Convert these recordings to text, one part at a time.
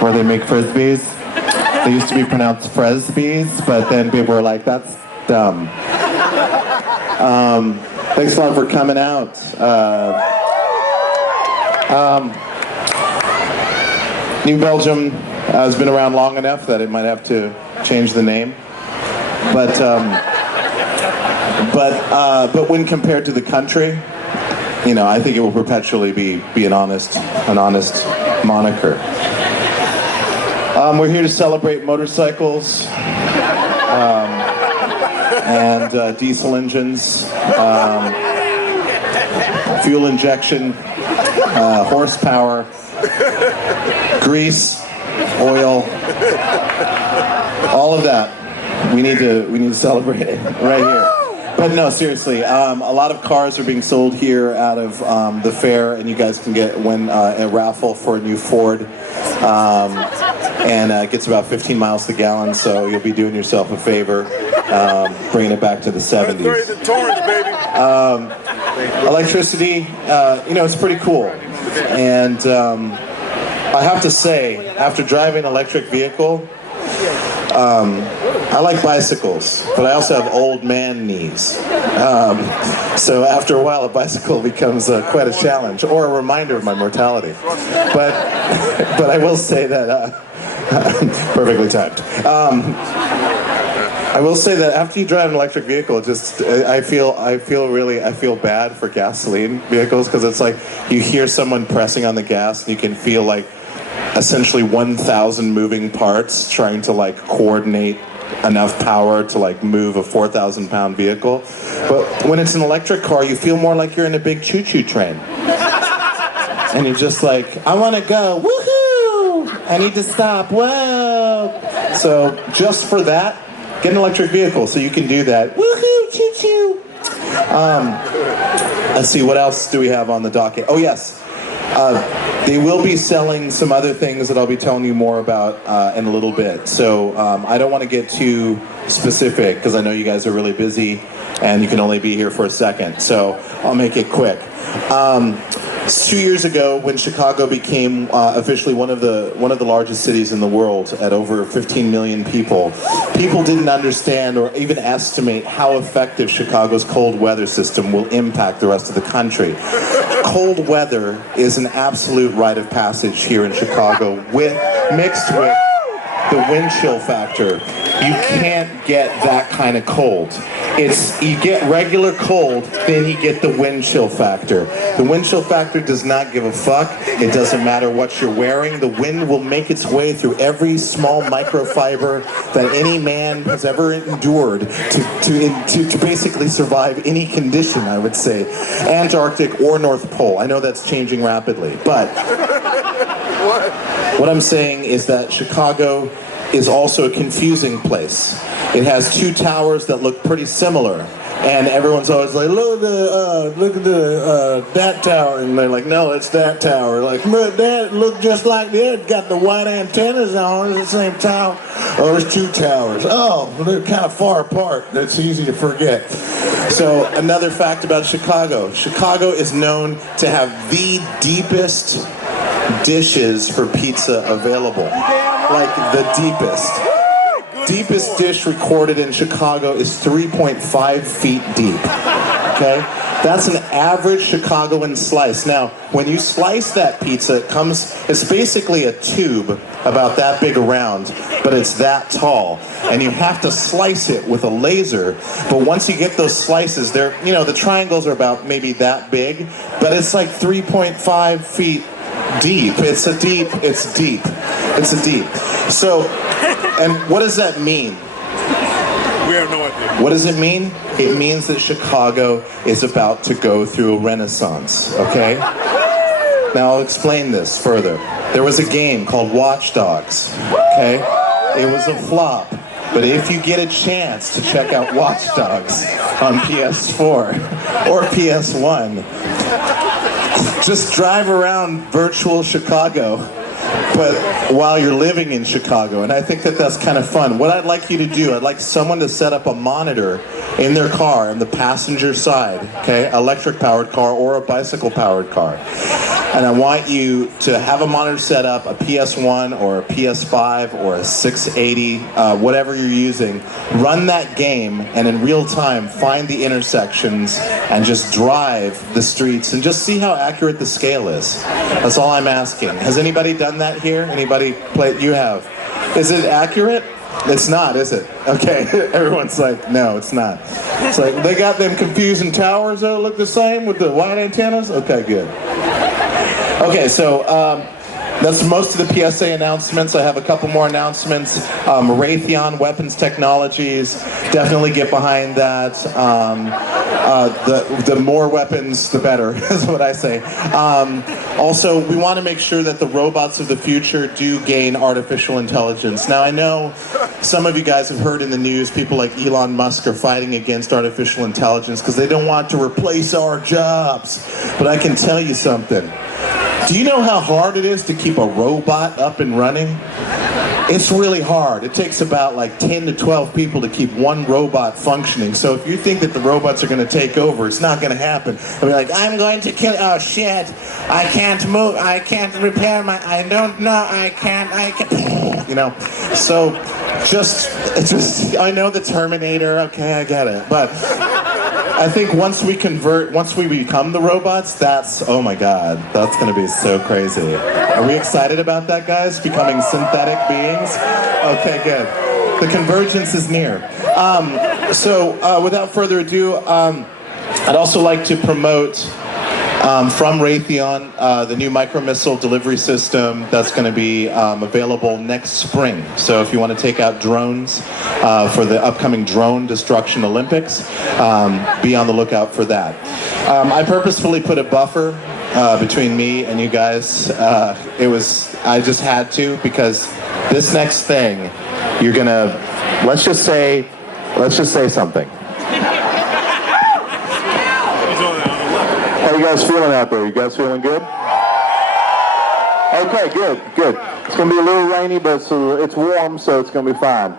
where they make frisbees. They used to be pronounced fresbees, but then people were like, that's dumb. Thanks a lot for coming out. New Belgium has been around long enough that it might have to change the name. But when compared to the country, you know, I think it will perpetually be an honest moniker. We're here to celebrate motorcycles and diesel engines, fuel injection, horsepower, grease, oil, all of that. We need to celebrate it right here. But no, seriously, a lot of cars are being sold here out of the fair, and you guys can get a raffle for a new Ford, and it gets about 15 miles to the gallon, so you'll be doing yourself a favor, bringing it back to the 70s. The Torrance, baby. Electricity, you know, it's pretty cool, and I have to say, after driving an electric vehicle, I like bicycles, but I also have old man knees. So after a while, a bicycle becomes quite a challenge, or a reminder of my mortality. But I will say that perfectly timed. I will say that after you drive an electric vehicle, I feel bad for gasoline vehicles, because it's like you hear someone pressing on the gas, and you can feel like essentially 1,000 moving parts trying to like coordinate enough power to like move a 4,000-pound vehicle. But when it's an electric car, you feel more like you're in a big choo-choo train. And you're just like, I want to go, woohoo! I need to stop, whoa! So just for that, get an electric vehicle so you can do that. Woohoo, choo-choo! Let's see, what else do we have on the docket? Oh yes. They will be selling some other things that I'll be telling you more about in a little bit. So I don't want to get too specific, because I know you guys are really busy and you can only be here for a second. So I'll make it quick. 2 years ago, when Chicago became officially one of the largest cities in the world at over 15 million people didn't understand or even estimate how effective Chicago's cold weather system will impact the rest of the country. Cold weather is an absolute rite of passage here in Chicago, mixed with the wind chill factor. You can't get that kind of cold. You get regular cold, then you get the wind chill factor. The wind chill factor does not give a fuck. It doesn't matter what you're wearing. The wind will make its way through every small microfiber that any man has ever endured to basically survive any condition, I would say. Antarctic or North Pole. I know that's changing rapidly, but what I'm saying is that Chicago is also a confusing place. It has two towers that look pretty similar, and everyone's always like, look at that tower, and they're like, no, it's that tower. Like, look, that look just like the other. Got the white antennas on. It's the same tower. Oh, there's two towers. Oh, they're kind of far apart. That's easy to forget. So another fact about Chicago: Chicago is known to have the deepest dishes for pizza available. Like the deepest dish recorded in Chicago is 3.5 feet deep. Okay? That's an average Chicagoan slice. Now, when you slice that pizza, it's basically a tube about that big around, but it's that tall. And you have to slice it with a laser. But once you get those slices, the triangles are about maybe that big, but it's like 3.5 feet deep. It's deep. So, and what does that mean? We have no idea. What does it mean? It means that Chicago is about to go through a renaissance, okay? Now I'll explain this further. There was a game called Watch Dogs, okay? It was a flop. But if you get a chance to check out Watch Dogs on PS4 or PS1, just drive around virtual Chicago, but while you're living in Chicago, and I think that that's kind of fun. What I'd like you to do, I'd like someone to set up a monitor in their car, in the passenger side, okay, electric-powered car or a bicycle-powered car. And I want you to have a monitor set up, a PS1 or a PS5 or a 680, whatever you're using. Run that game and in real time find the intersections and just drive the streets and just see how accurate the scale is. That's all I'm asking. Has anybody done that here? Anybody play? You have. Is it accurate? It's not, is it? Okay, everyone's like, no, it's not. It's like, they got them confusing towers that look the same with the wide antennas? Okay, good. Okay, so that's most of the PSA announcements. I have a couple more announcements. Raytheon Weapons Technologies, definitely get behind that. The more weapons, the better, is what I say. Also, we want to make sure that the robots of the future do gain artificial intelligence. Now, I know some of you guys have heard in the news, people like Elon Musk are fighting against artificial intelligence because they don't want to replace our jobs. But I can tell you something. Do you know how hard it is to keep a robot up and running? It's really hard. It takes about like 10 to 12 people to keep one robot functioning. So if you think that the robots are going to take over, it's not going to happen. They'll be like, I'm going to kill, oh shit, I can't move, I can't repair my, I don't know, I can't, you know. So just, I know the Terminator, okay, I get it. But I think once we become the robots, that's, oh my God, that's going to be so crazy. Are we excited about that, guys? Becoming synthetic beings? Okay, good. The convergence is near. So without further ado, I'd also like to promote from Raytheon the new micro-missile delivery system that's going to be available next spring. So if you want to take out drones for the upcoming Drone Destruction Olympics, be on the lookout for that. I purposefully put a buffer between me and you guys. I just had to, because this next thing, you're gonna, let's just say something. How you guys feeling out there? You guys feeling good? Okay, good. It's gonna be a little rainy, but it's warm, so it's gonna be fine.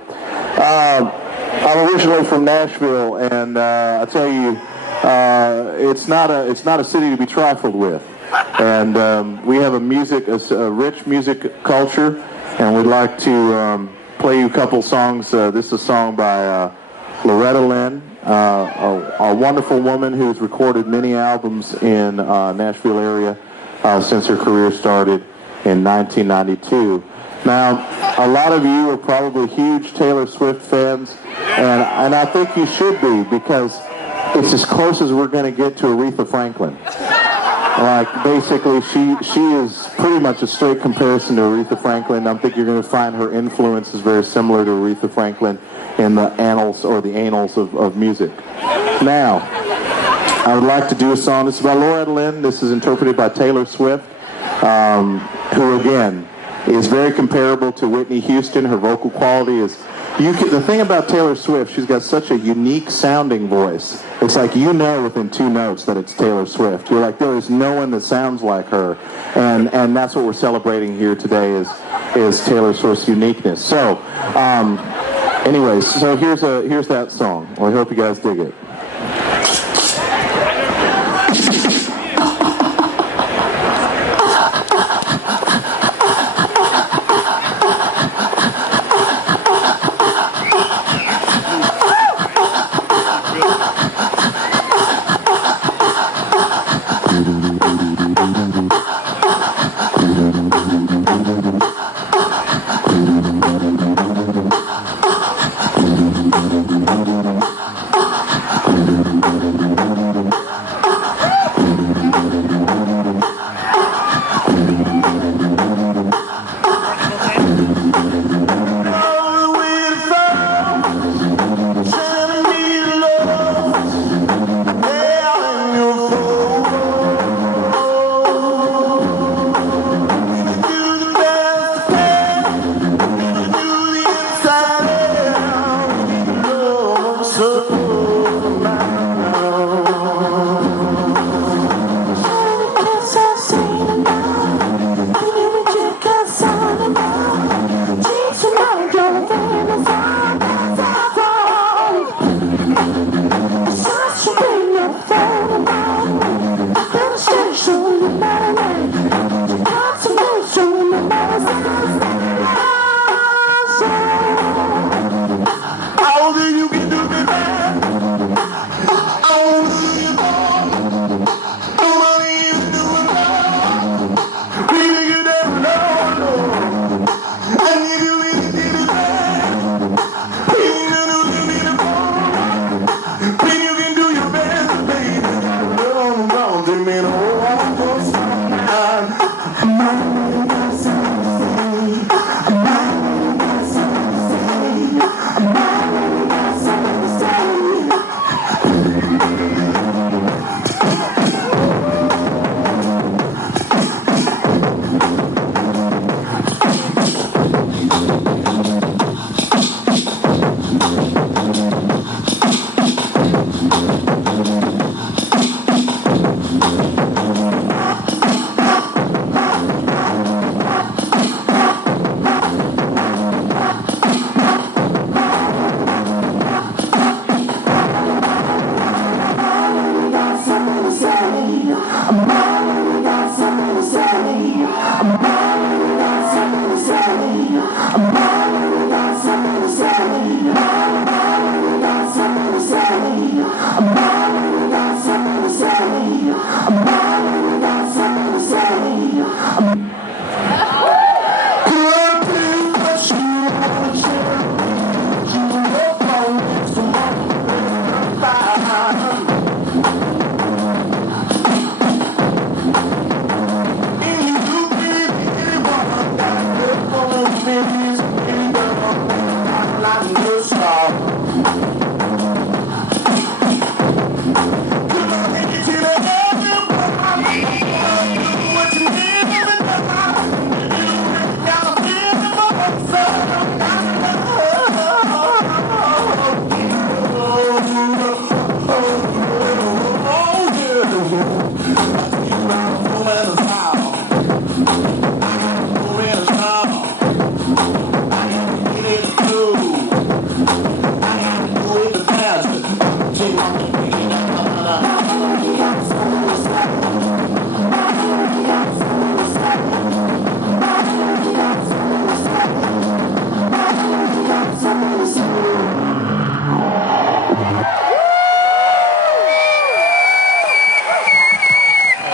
I'm originally from Nashville, and I tell you, it's not a city to be trifled with. And we have a rich music culture, and we'd like to play you a couple songs. This is a song by Loretta Lynn, a wonderful woman who's recorded many albums in Nashville area since her career started in 1992. Now, a lot of you are probably huge Taylor Swift fans, and I think you should be, because it's as close as we're going to get to Aretha Franklin. Like, basically, she is pretty much a straight comparison to Aretha Franklin. I think you're going to find her influence is very similar to Aretha Franklin in the annals or the annals of music. Now, I would like to do a song. This is by Loretta Lynn. This is interpreted by Taylor Swift, who, again, is very comparable to Whitney Houston. Her vocal quality is... the thing about Taylor Swift, she's got such a unique sounding voice. It's like you know within 2 notes that it's Taylor Swift. You're like, there is no one that sounds like her. And that's what we're celebrating here today is Taylor Swift's uniqueness. So, anyways, so here's that song. Well, I hope you guys dig it.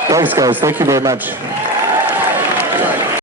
Thanks, guys. Thank you very much.